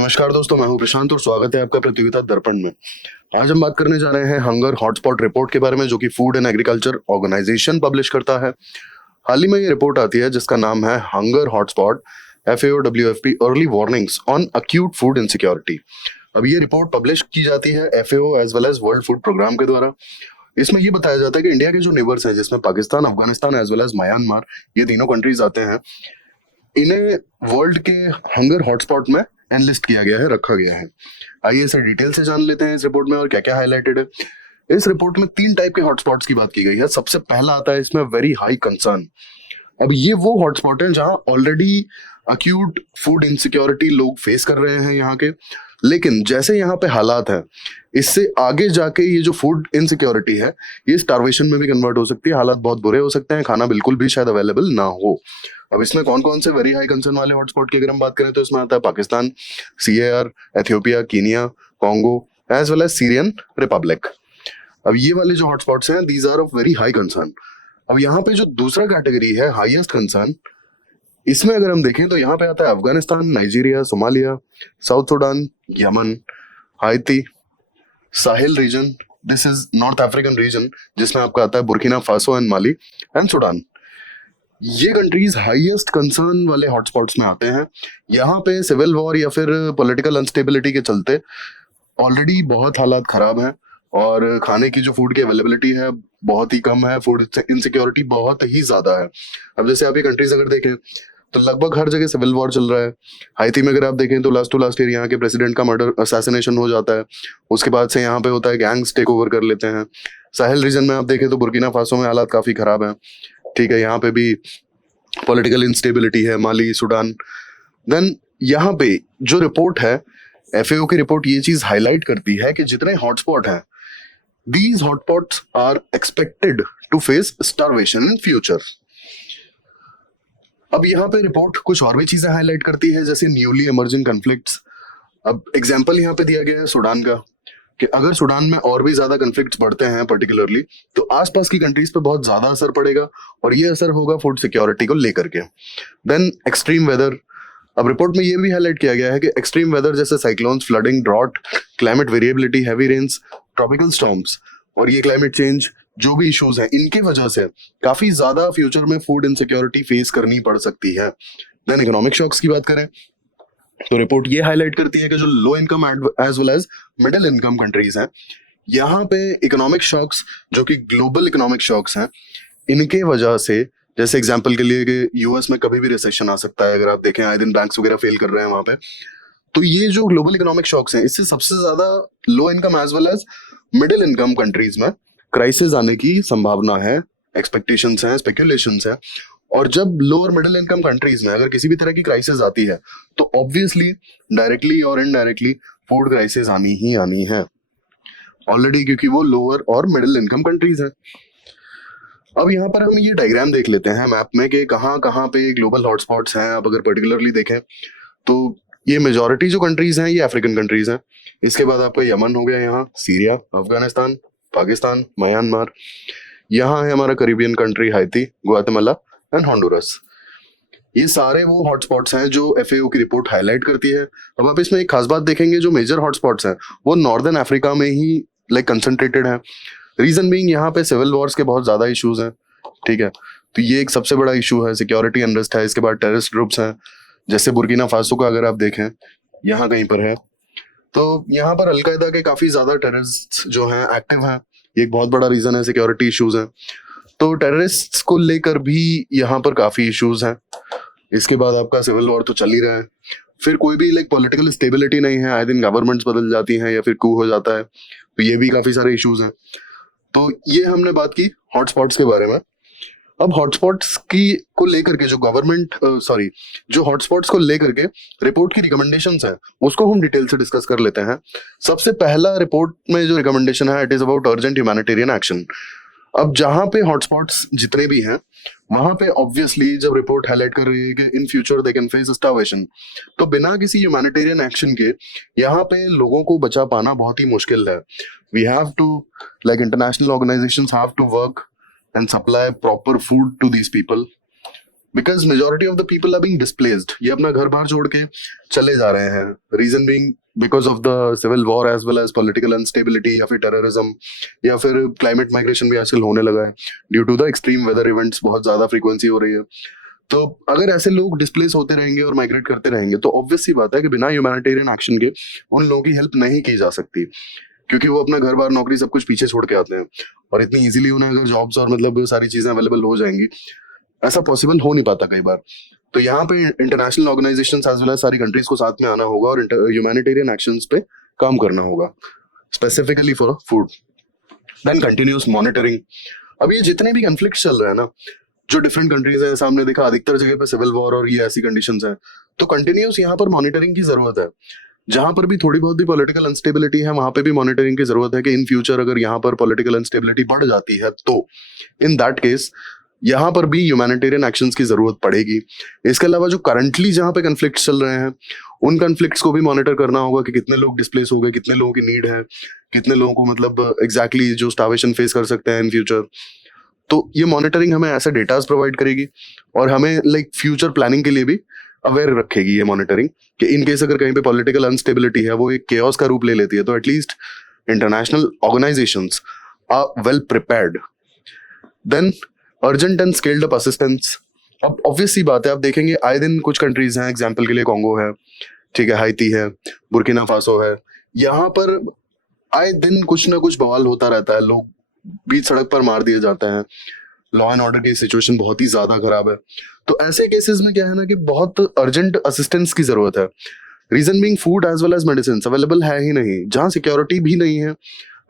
नमस्कार दोस्तों, मैं हूं प्रशांत और स्वागत है आपका प्रतियोगिता दर्पण में। आज हम बात करने जा रहे हैं हंगर हॉटस्पॉट रिपोर्ट के बारे में, जो कि food and agriculture organisation publish करता है। हाल ही में ये रिपोर्ट आती है जिसका नाम है hunger hotspot FAO WFP early warnings on acute food insecurity. अब ये रिपोर्ट पब्लिश की जाती है FAO as well as world food programme के द्वारा। इसमें ये बताया जाता है कि इंडिया के जो नेबर्स हैं, जिसमें Pakistan, Afghanistan as well as Myanmar, ये तीनों कंट्रीज आते हैं, इन्हें वर्ल्ड के हंगर हॉटस्पॉट में एनलिस्ट किया गया है, रखा गया है। आइए इसे डिटेल से जान लेते हैं इस रिपोर्ट में और क्या क्या हाईलाइटेड है। इस रिपोर्ट में 3 टाइप के हॉटस्पॉट्स की बात की गई है। सबसे पहला आता है इसमें वेरी हाई कंसर्न। अब ये वो हॉटस्पॉट है जहां ऑलरेडी अक्यूट फूड इनसिक्योरिटी लोग फेस कर रहे हैं यहाँ के, लेकिन जैसे यहाँ पे हालात है, इससे आगे जाके ये जो फूड इनसिक्योरिटी है ये स्टार्वेशन में भी कन्वर्ट हो सकती है। हालात बहुत बुरे हो सकते हैं, खाना बिल्कुल भी शायद अवेलेबल ना हो। अब इसमें कौन कौन से वेरी हाई कंसर्न वाले हॉटस्पॉट की अगर हम बात करें तो इसमें आता है Pakistan, CAR, Ethiopia, Kenya, Congo as well as Syrian republic. अब ये वाले जो हॉटस्पॉट्स हैं, these are of very high concern. अब यहाँ पे जो दूसरा कैटेगरी है हाईएस्ट कंसर्न, इसमें अगर हम देखें तो यहाँ पे आता है Afghanistan, Nigeria, Somalia, south Sudan, Yemen, हाइती, Sahil reason, this is north African region, जिसमें आपका आता है Burkina Faso and Mali and Sudan. ये कंट्रीज हाईएस्ट कंसर्न वाले हॉटस्पॉट्स में आते हैं। यहाँ पे सिविल वॉर या फिर पॉलिटिकल अनस्टेबिलिटी के चलते ऑलरेडी बहुत हालात खराब हैं और खाने की जो फूड की अवेलेबिलिटी है बहुत ही कम है, फूड इनसिक्योरिटी बहुत ही ज्यादा है। अब जैसे आप ये कंट्रीज अगर देखें तो लगभग हर जगह सिविल वॉर चल रहा है। हाइती में अगर आप देखें तो लास्ट टू लास्ट ईयर यहाँ के प्रेसिडेंट का मर्डर, असैसिनेशन हो जाता है। उसके बाद से यहाँ पे होता है गैंग्स टेक ओवर कर लेते हैं। साहिल रीजन में आप देखें तो बुर्किना फासो में हालात काफी खराब हैं। ठीक है, यहाँ पे भी पॉलिटिकल इंस्टेबिलिटी है, माली, सुडान। देन यहाँ पे जो रिपोर्ट है, FAO की रिपोर्ट ये चीज हाईलाइट करती है कि जितने हॉटस्पॉट हैं, these hotspots are expected to face starvation in future। अब यहाँ पे रिपोर्ट कुछ और भी चीजें हाईलाइट करती है, जैसे न्यूली इमर्जिंग कन्फ्लिक्ट्स। अब एग्जांपल यहाँ पे दिया गया है सुडान का, कि अगर सुडान में और भी ज्यादा कन्फ्लिक्ट्स बढ़ते हैं पर्टिकुलरली, तो आसपास की कंट्रीज पे बहुत ज्यादा असर पड़ेगा और ये असर होगा फूड सिक्योरिटी को लेकर के। Then extreme weather. अब रिपोर्ट में ये भी हाईलाइट किया गया है कि एक्सट्रीम वेदर जैसे cyclones, flooding, drought, climate variability, heavy rains, tropical storms और ये क्लाइमेट चेंज जो भी इश्यूज हैं, इनके वजह से काफी ज्यादा फ्यूचर में फूड इनसिक्योरिटी फेस करनी पड़ सकती है। देन इकोनॉमिक शॉक्स की बात करें तो रिपोर्ट ये हाईलाइट करती है कि जो low income as well as middle income countries हैं, यहाँ पे इकोनॉमिक शॉक्स जो कि ग्लोबल इकोनॉमिक शॉक्स हैं, इनके वजह से, जैसे एग्जांपल के लिए कि US में कभी भी रिसेशन आ सकता है। अगर आप देखें आए दिन बैंक्स वगैरह फेल कर रहे हैं वहां पे। तो ये जो ग्लोबल इकोनॉमिक शॉक्स हैं, इससे सबसे ज्यादा low income as well as middle income countries में क्राइसिस आने की संभावना है, एक्सपेक्टेशंस हैं, स्पेक्यूलेशंस हैं। और जब लो और मिडिल इनकम कंट्रीज में अगर किसी भी तरह की क्राइसिस आती है तो ऑब्वियसली डायरेक्टली और इनडायरेक्टली फूड क्राइसिस आनी ही आनी है ऑलरेडी, क्योंकि वो लोअर और मिडिल इनकम कंट्रीज हैं। अब यहाँ पर हम ये डायग्राम देख लेते हैं मैप में कि कहाँ कहाँ पे ग्लोबल हॉटस्पॉट्स हैं। आप अगर पर्टिकुलरली देखें तो ये मेजॉरिटी जो कंट्रीज हैं ये अफ्रीकन कंट्रीज हैं। इसके बाद आपका यमन हो गया, यहाँ सीरिया, अफगानिस्तान, पाकिस्तान, म्यांमार। यहाँ है हमारा Caribbean country हाइती, Guatemala and Honduras. ये सारे वो हॉटस्पॉट्स हैं जो FAO की रिपोर्ट हाईलाइट करती है। अब आप इसमें एक खास बात देखेंगे, जो मेजर हॉटस्पॉट्स हैं वो नॉर्दर्न अफ्रीका में ही कंसंट्रेटेड है। रीजन बीइंग यहाँ पे सिविल वॉर्स के बहुत ज्यादा इश्यूज हैं। ठीक है, तो ये एक सबसे बड़ा इशू है, सिक्योरिटी अनरेस्ट है। इसके बाद टेररिस्ट ग्रुप्स हैं, जैसे बुर्किना फासो का अगर आप देखें यहाँ कहीं पर है, तो यहाँ पर अलकायदा के काफी ज्यादा टेररिस्ट जो हैं एक्टिव हैं। ये एक बहुत बड़ा रीजन है, सिक्योरिटी इश्यूज हैं। तो टेररिस्ट को लेकर भी यहाँ पर काफी इश्यूज हैं। इसके बाद आपका सिविल वॉर तो चल ही रहा है। फिर कोई भी पॉलिटिकल स्टेबिलिटी नहीं है, आए दिन गवर्नमेंट्स बदल जाती हैं या फिर कू हो जाता है, तो ये भी काफी सारे इश्यूज हैं। तो ये हमने बात की हॉटस्पॉट्स के बारे में। अब हॉटस्पॉट्स की को लेकर के जो हॉटस्पॉट्स को लेकर के रिपोर्ट की रिकमेंडेशंस हैं, उसको हम डिटेल से डिस्कस कर लेते हैं। सबसे पहला रिपोर्ट में जो रिकमेंडेशन है, it is about urgent humanitarian action. अब जहां पे हॉटस्पॉट्स जितने भी हैं वहां पे ऑब्वियसली जब रिपोर्ट हाईलाइट कर रही है कि in future they can face starvation, तो बिना किसी ह्यूमैनिटेरियन एक्शन के यहाँ पे लोगों को बचा पाना बहुत ही मुश्किल है। We have to international organisations have to work and supply proper food to these people। Because majority of the people are being displaced, ये अपना घर बार छोड़ के चले जा रहे हैं। Reason being because of the civil war as well as political unstability, या फिर टेररिज्म, या फिर क्लाइमेट माइग्रेशन भी आजकल होने लगा है due to the extreme weather events, बहुत ज्यादा फ्रीक्वेंसी हो रही है। तो अगर ऐसे लोग डिस्प्लेस होते रहेंगे और माइग्रेट करते रहेंगे तो ऑब्वियस सी बात है कि बिना ह्यूमैनिटेरियन एक्शन के उन लोगों की हेल्प नहीं की जा सकती, क्योंकि वो अपना घर बार नौकरी सब कुछ पीछे छोड़ के आते हैं, और इतनी इजीली उन्हें अगर जॉब्स और मतलब सारी चीजें अवेलेबल हो जाएंगी, ऐसा पॉसिबल हो नहीं पाता कई बार। तो यहाँ पे international organisations as well as सारी कंट्रीज को साथ में आना होगा और ह्यूमैनिटेरियन एक्शंस पे काम करना होगा, specifically for food. Then continuous monitoring. अब ये जितने भी कन्फ्लिक्ट चल रहे हैं ना, जो डिफरेंट कंट्रीज है, सामने देखा अधिकतर जगह पे सिविल वॉर और ये ऐसी कंडीशंस हैं, तो कंटिन्यूस यहाँ पर मॉनिटरिंग की जरूरत है। जहां पर भी थोड़ी बहुत भी पॉलिटिकल अनस्टेबिलिटी है, वहां पे भी मॉनिटरिंग की जरूरत है कि इन फ्यूचर अगर यहाँ पर पॉलिटिकल अनस्टेबिलिटी बढ़ जाती है तो इन दैट केस यहाँ पर भी ह्यूमैनिटेरियन एक्शंस की जरूरत पड़ेगी। इसके अलावा जो करंटली जहाँ पे कन्फ्लिक्ट्स चल रहे हैं, उन कन्फ्लिक्ट्स को भी मॉनिटर करना होगा कि कितने लोग डिस्प्लेस हो गए, कितने लोगों की नीड है, कितने लोगों को मतलब एग्जैक्टली जो स्टार्वेशन फेस कर सकते हैं इन फ्यूचर। तो ये मॉनिटरिंग हमें ऐसे डेटास प्रोवाइड करेगी और हमें लाइक फ्यूचर प्लानिंग के लिए भी अवेयर रखेगी ये मॉनिटरिंग, कि इन केस अगर कहीं पे पॉलिटिकल अनस्टेबिलिटी है, वो एक केओस का रूप ले लेती है, तो at least international organisations are well prepared. Then urgent and scaled up assistance. अब ऑब्वियस सी बात है, आप देखेंगे आए दिन कुछ कंट्रीज हैं, एग्जाम्पल के लिए कॉन्गो है, ठीक है, हाइती है, बुर्किना फासो है, यहाँ पर आए दिन कुछ ना कुछ बवाल होता रहता है, लोग बीच सड़क पर मार दिए जाते हैं, लॉ एंड ऑर्डर की सिचुएशन बहुत ही ज्यादा खराब है। तो ऐसे केसेस में क्या है ना कि बहुत अर्जेंट असिस्टेंस की जरूरत है। Reason being food as well as medicine available है ही नहीं, जहां सिक्योरिटी भी नहीं है,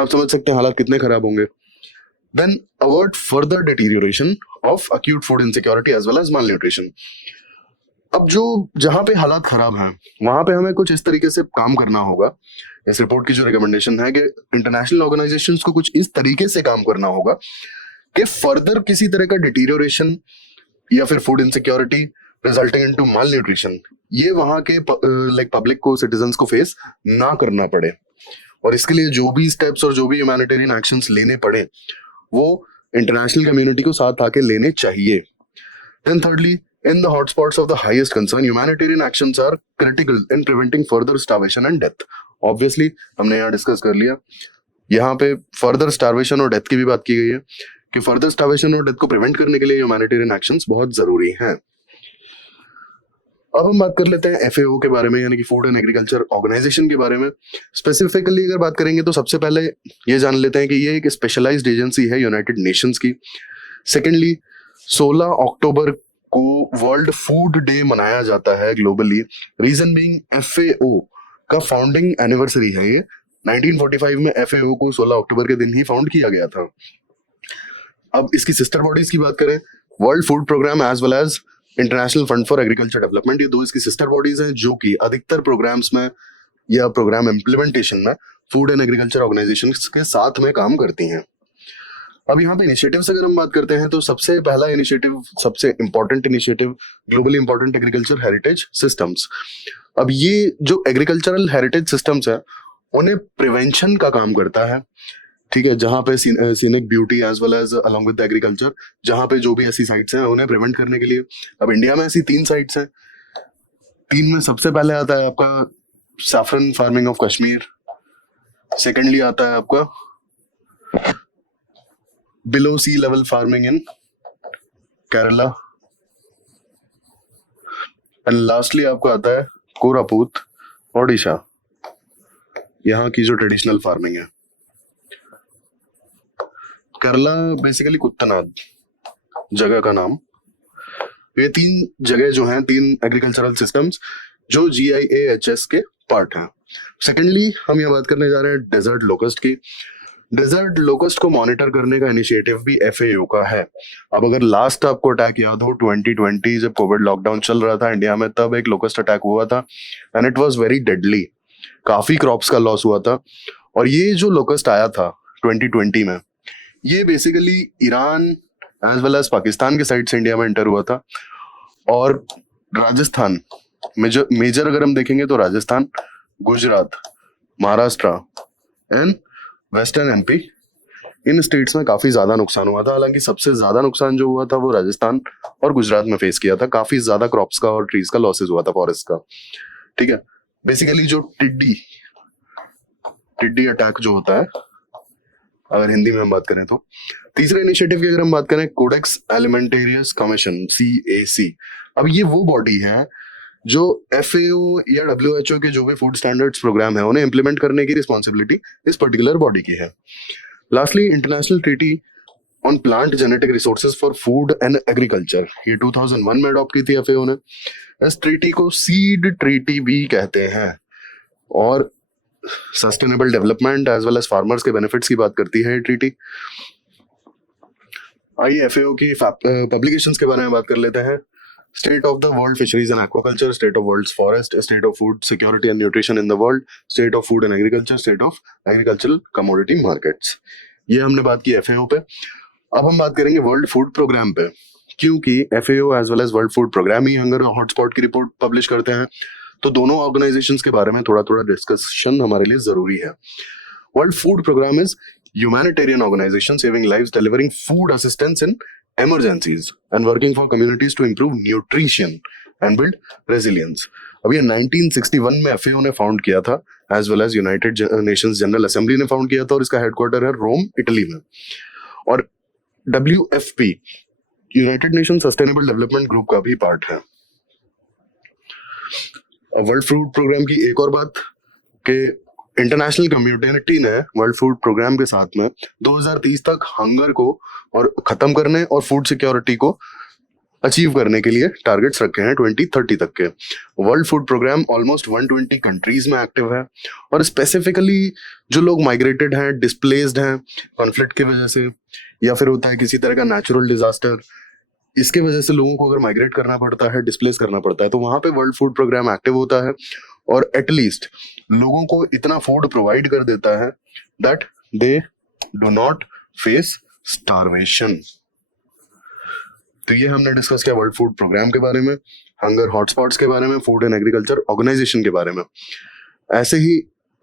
आप समझ सकते हैं हालात कितने खराब होंगे। Then avoid further deterioration of acute food insecurity as well as malnutrition। अब जो जहां पे हालात खराब हैं वहां पे हमें कुछ इस तरीके से काम करना होगा। इस रिपोर्ट की जो रिकमेंडेशन है कि इंटरनेशनल ऑर्गेनाइजेशंस को कुछ इस तरीके से काम करना होगा कि फर्दर किसी तरह का डिटीरियोरेशन या फिर food insecurity resulting into malnutrition, ये वहां के लाइक पब्लिक को, सिटीजन्स को फेस ना करना पड़े। और इसके लिए जो भी स्टेप्स और जो भी ह्यूमैनिटेरियन एक्शंस लेने पड़े वो इंटरनेशनल कम्युनिटी को साथ आके लेने चाहिए। Then thirdly, in the hotspots of the highest concern, humanitarian actions are critical in preventing further starvation and death. Obviously, हमने यहाँ डिस्कस कर लिया, यहाँ पे फर्दर स्टार्वेशन और डेथ की भी बात की गई है कि फर्दर स्टार्वेशन और डेथ को प्रिवेंट करने के लिए ह्यूमैनिटेरियन एक्शंस बहुत जरूरी हैं। अब हम बात कर लेते हैं FAO के बारे में, यानी कि फूड एंड एग्रीकल्चर ऑर्गेनाइजेशन के बारे में। स्पेसिफिकली अगर बात करेंगे तो सबसे पहले ये जान लेते हैं कि ये एक स्पेशलाइज्ड एजेंसी है यूनाइटेड नेशंस की। सेकेंडली, 16 अक्टूबर को वर्ल्ड फूड डे मनाया जाता है ग्लोबली। रीजन बीइंग FAO का फाउंडिंग एनिवर्सरी है ये। 1945 में FAO को 16 अक्टूबर के दिन ही फाउंड किया गया था। अब इसकी सिस्टर बॉडीज की बात करें, world food programme as well as international fund for agriculture development, ये दो इसकी सिस्टर बॉडीज हैं जो कि अधिकतर प्रोग्राम्स में या प्रोग्राम इम्प्लीमेंटेशन में फूड एंड एग्रीकल्चर ऑर्गेनाइजेशन के साथ में काम करती हैं। अब यहाँ पे इनिशिएटिव्स अगर हम बात करते हैं तो सबसे पहला इनिशिएटिव, सबसे important initiative, globally important agriculture heritage systems. अब ये जो एग्रीकल्चरल हेरिटेज सिस्टम्स है उन्हें प्रिवेंशन का काम करता है, ठीक है, जहाँ पे scenic beauty as well as along with agriculture, जहाँ पे जो भी ऐसी साइट्स हैं उन्हें प्रिवेंट करने के लिए। अब इंडिया में ऐसी 3 साइट्स हैं। 3 में सबसे पहले आता है आपका saffron farming of Kashmir, secondly आता है आपका below sea level farming in Kerala, and lastly आपको आता है कोरापुट ओडिशा, यहाँ की जो ट्रेडिशनल फार्मिंग है। केरला बेसिकली कुत्तनाद जगह का नाम। ये 3 जगह जो हैं, 3 एग्रीकल्चरल सिस्टम्स जो GIAHS के पार्ट हैं। सेकेंडली हम यहाँ बात करने जा रहे हैं डेजर्ट लोकस्ट की। डेजर्ट लोकस्ट को मॉनिटर करने का इनिशिएटिव भी FAO का है। अब अगर लास्ट आपको अटैक याद हो 2020 जब कोविड लॉकडाउन चल रहा था इंडिया में, तब एक लोकस्ट अटैक हुआ था and it was very deadly, काफी क्रॉप्स का लॉस हुआ था। और ये जो लोकस्ट आया था 2020 में, ये basically Iran as well as Pakistan के साइड से इंडिया में एंटर हुआ था। और राजस्थान मेजर अगर हम देखेंगे तो Rajasthan, Gujarat, Maharashtra and western MP, in states में काफी ज्यादा नुकसान हुआ था। हालांकि सबसे ज्यादा नुकसान जो हुआ था वो राजस्थान और गुजरात में फेस किया था। काफी ज्यादा क्रॉप्स का और ट्रीज का लॉसेस हुआ था, फॉरेस्ट का। ठीक है, बेसिकली जो टिड्डी अटैक जो होता है, अगर हिंदी में हम बात करें तो। तीसरे इनिशिएटिव की अगर हम बात करें, कोडेक्स एलिमेंटेरियस कमीशन, CAC। अब ये वो बॉडी है जो FAO या WHO के जो भी फूड स्टैंडर्ड्स प्रोग्राम है उन्हें इंप्लीमेंट करने की रिस्पॉन्सिबिलिटी इस पर्टिकुलर बॉडी की है। Lastly, international treaty on plant genetic resources for food and agriculture, ये 2001 में अडॉप्ट की थी FAO ने। इस ट्रीटी को सीड ट्रीटी भी कहते हैं और sustainable development as well as farmers के बेनिफिट्स की बात करती है ये ट्रीटी। आइए FAO की पब्लिकेशंस के बारे में बात कर लेते हैं। State of the world fisheries and aquaculture, state of world's forest, state of food security and nutrition in the world, state of food and agriculture, state of agricultural commodity markets। ये हमने बात की FAO पे। अब हम बात करेंगे world food programme पे, क्योंकि FAO as well as world food Programme ही हंगर हॉटस्पॉट की रिपोर्ट पब्लिश करते हैं, तो दोनों ऑर्गेनाइजेशंस के बारे में थोड़ा थोड़ा डिस्कशन हमारे लिए जरूरी है। World food programme is humanitarian organization saving lives, delivering food assistance in emergencies and working for communities to improve nutrition and build resilience। अब ये 1961 में FAO ने फाउंड किया था, as well as United Nations General Assembly ने found किया था, और इसका हेडक्वार्टर है रोम, इटली में। और WFP United nation sustainable development group का भी पार्ट है। वर्ल्ड फूड प्रोग्राम की एक और बात कि इंटरनेशनल कम्युनिटी ने वर्ल्ड फूड प्रोग्राम के साथ में 2030 तक हंगर को और खत्म करने और फूड सिक्योरिटी को अचीव करने के लिए टारगेट्स रखे हैं 2030 तक के। World food programme almost 120 countries में एक्टिव है, और स्पेसिफिकली जो लोग माइग्रेटेड हैं, डिस्प्लेस्ड हैं कॉन्फ्लिक्ट की वजह से, या फिर होता है किसी तरह का नेचुरल डिजास्टर, इसके वजह से लोगों को अगर माइग्रेट करना पड़ता है, डिस्प्लेस करना पड़ता है, तो वहां पे वर्ल्ड फूड प्रोग्राम एक्टिव होता है और एटलीस्ट लोगों को इतना फूड प्रोवाइड कर देता है that they do not face starvation. तो ये हमने डिस्कस किया वर्ल्ड फूड प्रोग्राम के बारे में, हंगर हॉटस्पॉट्स के बारे में, फूड एंड एग्रीकल्चर ऑर्गेनाइजेशन के बारे में। ऐसे ही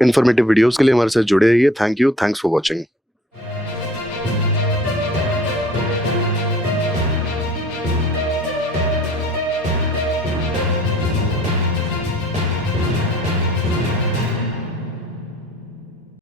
इंफॉर्मेटिव वीडियोस के लिए हमारे साथ जुड़े रहिए। Thank you, thanks for watching.